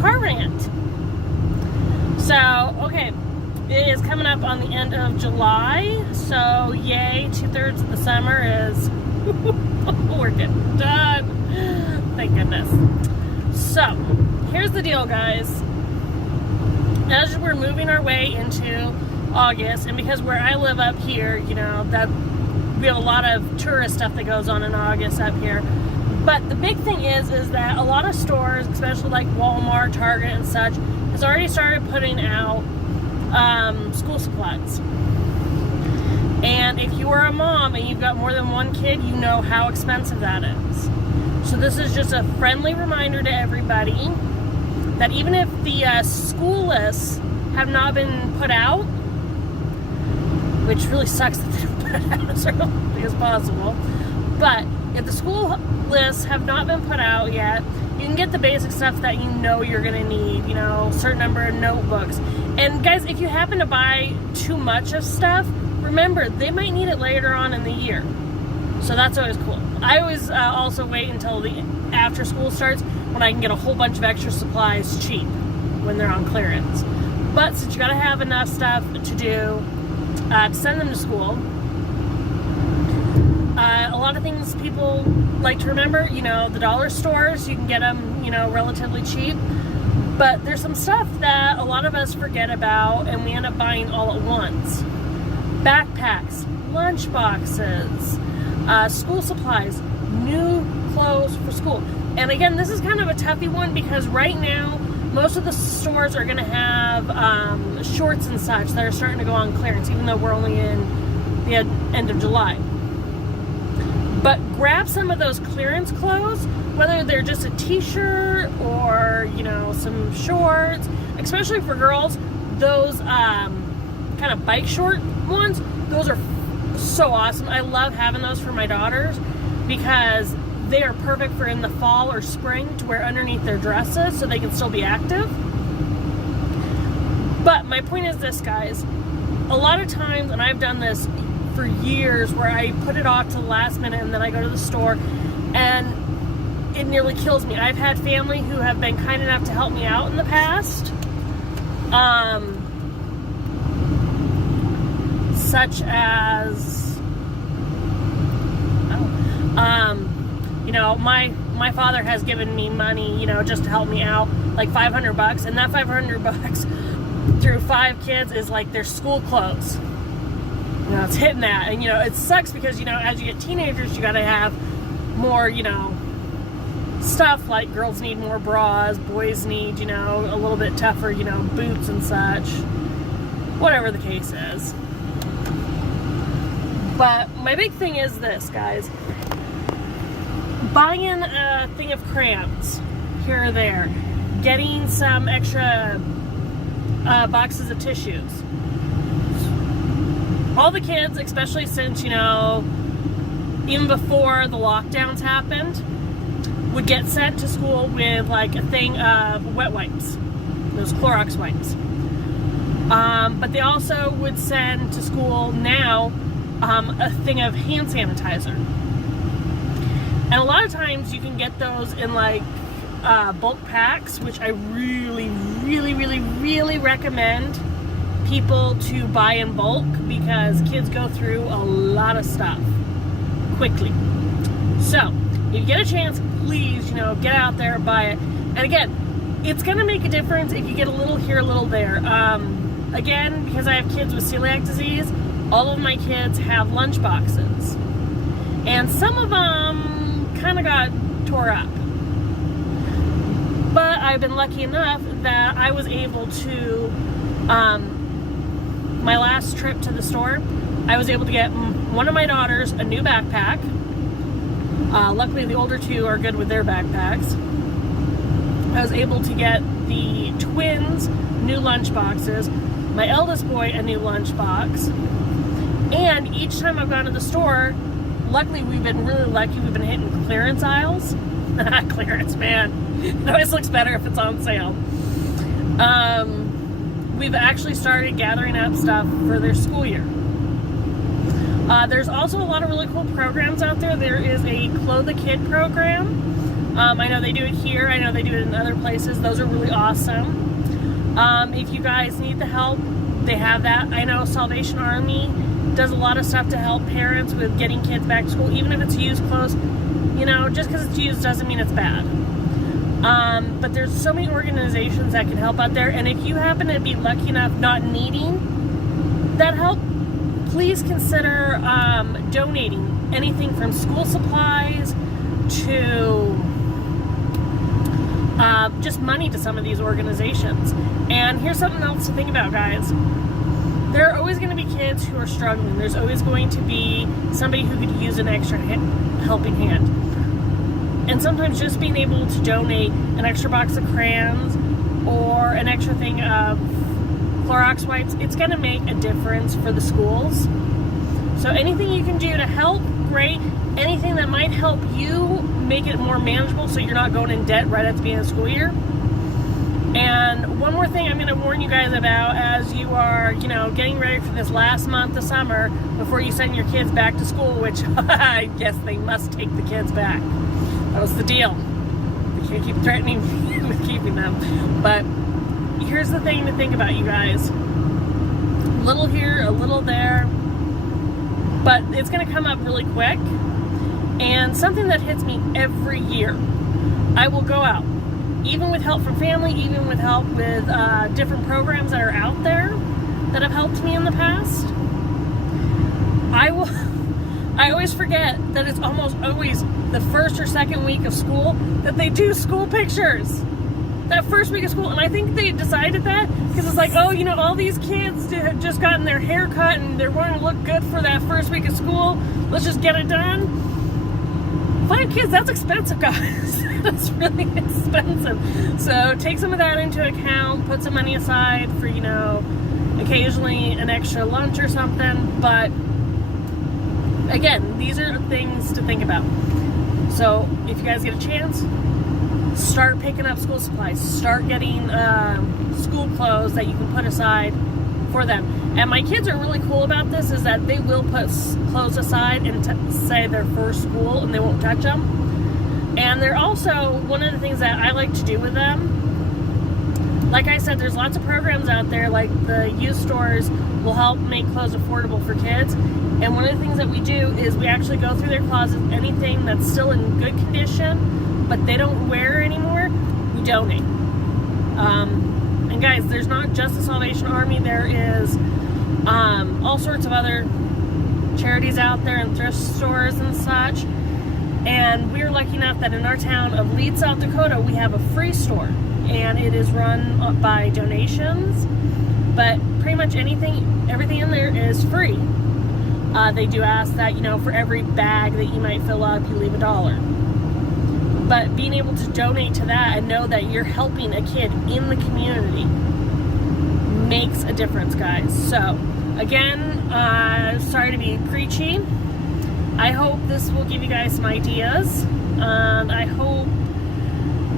car rant. So, okay, it is coming up on the end of July, so yay, 2/3 of the summer is, we're getting done, thank goodness. So, here's the deal, guys. As we're moving our way into August, and because where I live up here, you know, that we have a lot of tourist stuff that goes on in August up here. But the big thing is that a lot of stores, especially like Walmart, Target, and such, has already started putting out school supplies. And if you are a mom and you've got more than one kid, you know how expensive that is. So this is just a friendly reminder to everybody that even if the school lists have not been put out, which really sucks that they don't put it out as early as possible, but if the school lists have not been put out yet, you can get the basic stuff that you know you're going to need, you know, certain number of notebooks. And guys, if you happen to buy too much of stuff, remember, they might need it later on in the year. So that's always cool. I always also wait until the after school starts when I can get a whole bunch of extra supplies cheap when they're on clearance. But since you got to have enough stuff to do to send them to school, a lot of things people like to remember, you know, the dollar stores, you can get them, you know, relatively cheap. But there's some stuff that a lot of us forget about and we end up buying all at once. Backpacks, lunch boxes, school supplies, new clothes for school. And again, this is kind of a toughy one because right now, most of the stores are going to have shorts and such that are starting to go on clearance, even though we're only in the end of July. But grab some of those clearance clothes, whether they're just a t-shirt or, you know, some shorts, especially for girls, those kind of bike short ones, those are so awesome. I love having those for my daughters because they are perfect for in the fall or spring to wear underneath their dresses so they can still be active. But my point is this, guys. A lot of times, and I've done this for years, where I put it off to the last minute and then I go to the store and it nearly kills me. I've had family who have been kind enough to help me out in the past. Such as, you know, my father has given me money, you know, just to help me out, like $500, and that $500 through 5 kids is like their school clothes. You know, it's hitting that, and you know, it sucks because, you know, as you get teenagers, you gotta have more, you know, stuff, like girls need more bras, boys need, you know, a little bit tougher, you know, boots and such, whatever the case is. But my big thing is this, guys. Buying a thing of crayons here or there, getting some extra boxes of tissues. All the kids, especially since, you know, even before the lockdowns happened, would get sent to school with like a thing of wet wipes, those Clorox wipes. But they also would send to school now a thing of hand sanitizer. And a lot of times you can get those in like bulk packs, which I really, really, really, really recommend people to buy in bulk because kids go through a lot of stuff quickly. So if you get a chance, please, you know, get out there and buy it. And again, it's gonna make a difference if you get a little here, a little there. Again, because I have kids with celiac disease, all of my kids have lunch boxes, and some of them kind of got tore up. But I've been lucky enough that I was able to, my last trip to the store, I was able to get one of my daughters a new backpack. Luckily, the older two are good with their backpacks. I was able to get the twins new lunch boxes, my eldest boy a new lunch box, and each time I've gone to the store, luckily we've been really lucky, we've been hitting clearance aisles. Clearance, man. It always looks better if it's on sale. We've actually started gathering up stuff for their school year. There's also a lot of really cool programs out there. There is a Clothe a Kid program I know they do it here. I know they do it in other places. Those are really awesome. If you guys need the help, they have that. I know Salvation Army does a lot of stuff to help parents with getting kids back to school, even if it's used clothes. You know, just because it's used doesn't mean it's bad. But there's so many organizations that can help out there, and if you happen to be lucky enough not needing that help, please consider donating anything from school supplies to just money to some of these organizations. And here's something else to think about, guys. There are always going to be kids who are struggling. There's always going to be somebody who could use an extra helping hand. And sometimes just being able to donate an extra box of crayons or an extra thing of Clorox wipes, it's going to make a difference for the schools. So anything you can do to help, great. Anything that might help you make it more manageable so you're not going in debt right at the beginning of the school year. And one more thing I'm going to warn you guys about as you are, you know, getting ready for this last month of summer before you send your kids back to school, which I guess they must take the kids back. That was the deal. We can't keep threatening with keeping them. But here's the thing to think about, you guys. A little here, a little there. But it's going to come up really quick. And something that hits me every year. I will go out. Even with help from family, even with help with different programs that are out there that have helped me in the past. I always forget that it's almost always the first or second week of school that they do school pictures. That first week of school, and I think they decided that because it's like, oh, you know, all these kids have just gotten their hair cut and they're wanting to look good for that first week of school. Let's just get it done. 5 kids, that's expensive, guys. That's really expensive. So take some of that into account, put some money aside for, you know, occasionally an extra lunch or something. But again, these are things to think about. So if you guys get a chance, start picking up school supplies. Start getting school clothes that you can put aside for them. And my kids are really cool about this, is that they will put clothes aside and say they're for school and they won't touch them. And they're also, one of the things that I like to do with them, like I said, there's lots of programs out there, like the youth stores will help make clothes affordable for kids. And one of the things that we do is we actually go through their closets, anything that's still in good condition, but they don't wear anymore, we donate. And guys, there's not just the Salvation Army, there is all sorts of other charities out there and thrift stores and such. And we're lucky enough that in our town of Leeds, South Dakota, we have a free store. And it is run by donations, but pretty much everything in there is free. They do ask that, you know, for every bag that you might fill up, you leave $1. But being able to donate to that and know that you're helping a kid in the community makes a difference, guys. So, again, sorry to be preachy. I hope this will give you guys some ideas. And I hope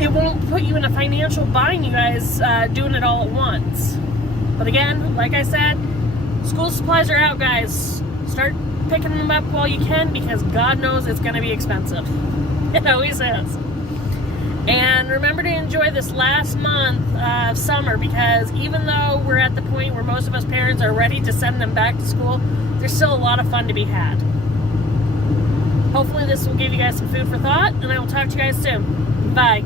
it won't put you in a financial bind, you guys, doing it all at once. But again, like I said, school supplies are out, guys. Start picking them up while you can, because God knows it's going to be expensive. It always is. And remember to enjoy this last month of summer, because even though we're at the point where most of us parents are ready to send them back to school, there's still a lot of fun to be had. Hopefully this will give you guys some food for thought, and I will talk to you guys soon. Bye.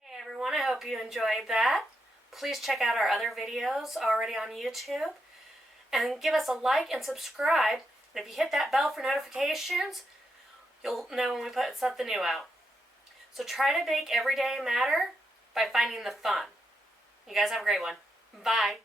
Hey everyone, I hope you enjoyed that. Please check out our other videos already on YouTube, and give us a like and subscribe. And if you hit that bell for notifications, you'll know when we put something new out. So try to make every day matter by finding the fun. You guys have a great one. Bye.